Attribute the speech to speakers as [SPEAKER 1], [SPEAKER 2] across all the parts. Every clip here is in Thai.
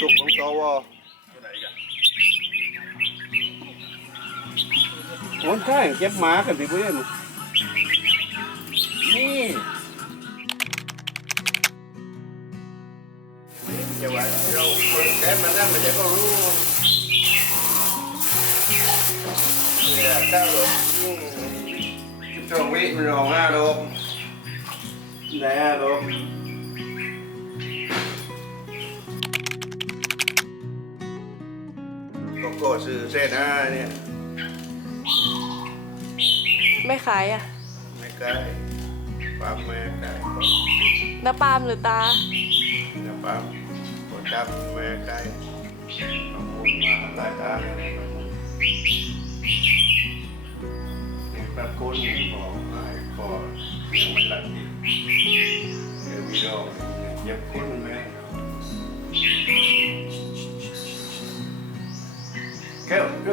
[SPEAKER 1] สุขของสวโอ้ยใช่เก็บหมากันพี่เพื่อนนี่จะว่าเราคนแก้มันนั่นมันจะก็รู้เนี่ยถ้าเราอืมสิบสองวิมันรองห้าโลได้ห้าโลโกโก้ซื้อเส้นาเนี่ย
[SPEAKER 2] ไม่ขายอะ
[SPEAKER 1] ไม่ไกลปั๊มไม่ไกล
[SPEAKER 2] น้าปาล์มหรือตา
[SPEAKER 1] นะปั๊มกดจับไม่ไกลข้อมูมาหลายทางเลยนี่ปรากฏบอกให้พอยังไม่หลับดีเดี๋ยวมีดอกเย็บคนไหมเก้เก้น้าดูพวกอย่ง โป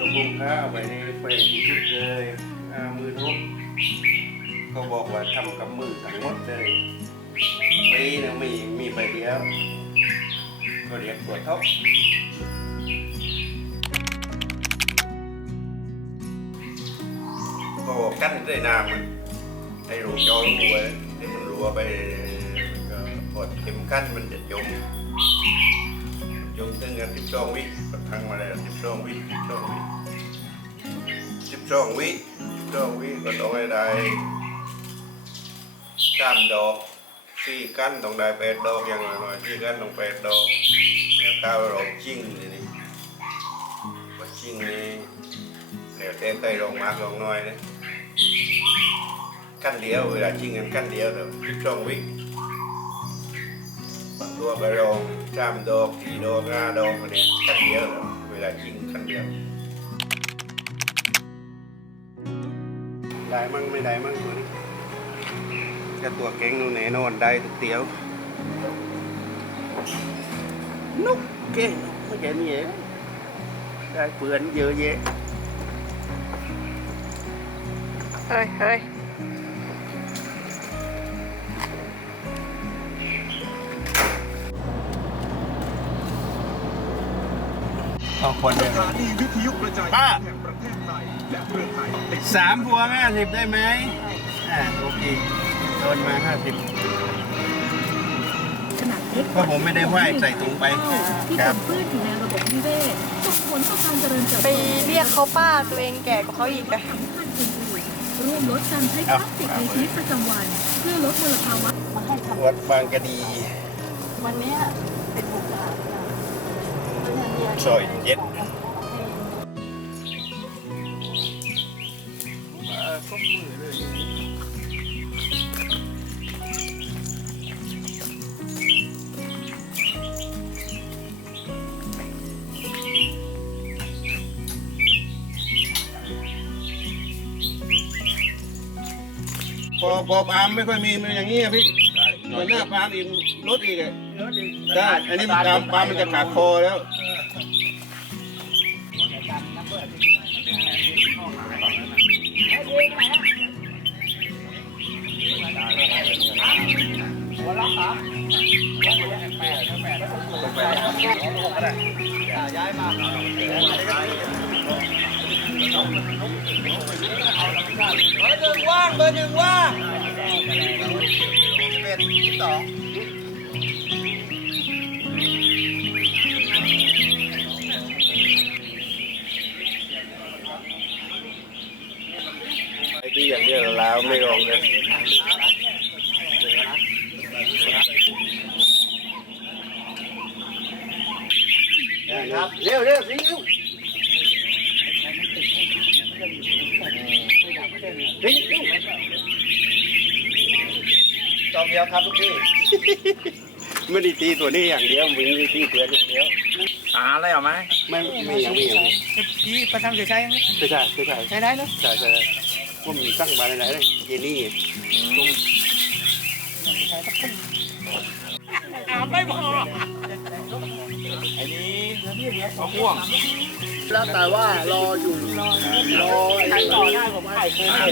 [SPEAKER 1] นคุ้มค่าไปในไปที่ชุดเลยอามือทุกเขาบอกว่าทำกับมือทั้งหมดเลยปีหนึงมีมีใบเดียวก็เรียกตัวท็อป ก็กั้นด้น้ำมันให้รูจอรูไว้ให้มันรัวไปกดเข็มกั้นมันจะจมจงตึงกันสิบสองวิก็ทั้งมาแล้วสิบสองวิสิบสองวิสิบสองวิสิบสองวิก็ต้องให้ได้สามดอกสี่กั้นต้องได้แปดดอกอย่างน้อยสี่กั้นต้องแปดดอกแล้วก้าวรองจิ้งนี่นี่ว่าจิ้งนี่แล้วแต่ใครลองมากลองน้อยนะ กั้นเดียวเวลาจริงกันกั้นเดียวเดี๋ยวสิบสองวิบางตัวไปลองสามดอกสี่ดอกห้าดอกมาเนี่ยขั้นเดียวแล้วเวลายิงขั้นเดียวได้มั่งไม่ได้มั่งตัวนี้ถ้าตัวเก่งนู่นแน่นอนได้ทุกเตียวนุกเก่งไม่แก่นี่เองได้เปลือนเยอะแยะ
[SPEAKER 2] เฮ้ยเฮ้ย
[SPEAKER 1] เอาคนเดียว
[SPEAKER 3] สถานีวิทยุกระจาย
[SPEAKER 1] ป้า
[SPEAKER 3] แห่งประเทศไทยและเครือข่ายติด
[SPEAKER 1] สามพวงห้าสิบได้ไหมอ่าโอเคโดนมาห้าสิบ
[SPEAKER 4] ขนาดเล็ก
[SPEAKER 1] เพราะผมไม่ได้ไหว้ใส่ถุงไป
[SPEAKER 4] ที่
[SPEAKER 1] ค
[SPEAKER 4] เป็
[SPEAKER 1] รับ
[SPEAKER 4] นพืชอยู่ในระบบนิเวศส่งผลต่อการเจริญเติบโต
[SPEAKER 2] ไปเรียกเขาป้าตัวเองแก่กว่าเขาอีกอะ
[SPEAKER 4] สำคัญอื่นๆ ร่วมลดการใช้พลาสติกในชีวิตประจำวัน เพื่อลดมลภาวะ
[SPEAKER 1] วัดบางกะดี
[SPEAKER 2] วันนี้เป็นบุกหลา
[SPEAKER 1] ซอยเจ็ด พอพอปาล์มไม่ค่อยมีมันอย่างนี้อะพี่เหมือนหน้าปาล์มอีกรถอีกอะใช่อันนี้มันปาล์มปาล์มมันจะขาดคอแล้ว ไอ้ที่อย่างเดียวแล้วไม่ลงเลยครับเร็วเร็วสิเร็ว จอมเดียวครับทุกที่ไม่ได้ตีตัวนี้อย่างเดียวมึงได้ตีเพื่อนอย่างเดียว
[SPEAKER 5] หาอะไรเอาไหม
[SPEAKER 1] ไม่ไม่อย่างไม่อย่าง
[SPEAKER 5] ที่ประจำจะใช้ไหม
[SPEAKER 1] ไม่ใช่ไม่ใช่
[SPEAKER 5] ใช้ได้เนอะ
[SPEAKER 1] ใช่ใช่ว่ามีตั้งมาไหนเลยเจนี่
[SPEAKER 5] ไม่พออันนี้มะม่วง
[SPEAKER 6] แล้วแต่ว่ารออยู่รอรอใครต่อได้ผมให้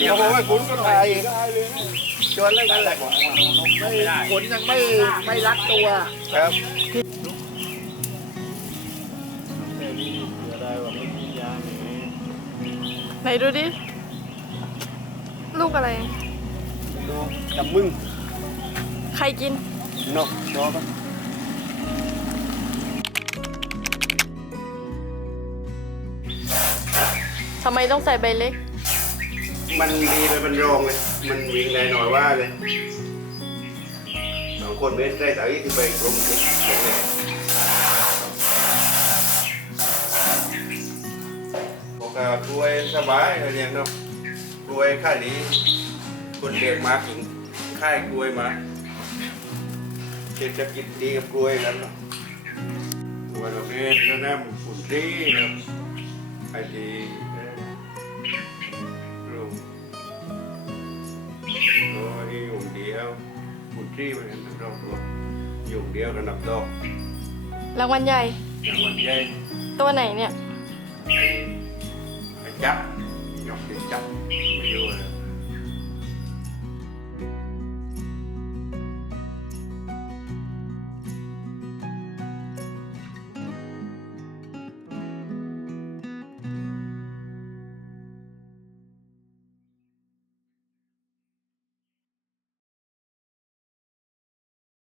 [SPEAKER 1] เขาบอกว่าคุณก็ถ่ายได้เลยนะชวนเรื่องนั้นแหละ
[SPEAKER 6] ไม่ผลยังไม่ไม่รัดตัว
[SPEAKER 1] ครับ
[SPEAKER 2] ไหนดูดิ ลูกอะไร
[SPEAKER 1] จำมึง
[SPEAKER 2] ใครกิน
[SPEAKER 1] เนาะชอบปะ
[SPEAKER 2] ทำไมต้องใส่ใบเล็ก
[SPEAKER 1] มันดีไปมันโรงเลย มันวิ่งได้หน่อยว่าเลยสองคนไม่ได้แต่ที่ไปกรมที่เขียนเลยบอกว่ากล้วยสบายอะไรอย่างเนาะกล้วยค่ายนี้คนเรียกมาถึงค่ายกล้วยมาเศรษฐกิจดีกับกล้วยกันเนาะกล้วยดอกนี้แล้วนะมันฝุ่นดีเนาะไอ้ที่ ที่มันเป็นดอกตัวอยู่เดียวกันนับดอก
[SPEAKER 2] รางวัลใหญ่
[SPEAKER 1] รางวัลใหญ่
[SPEAKER 2] ตัวไหนเนี่ย
[SPEAKER 1] ไอ้จับยกเด็กจับ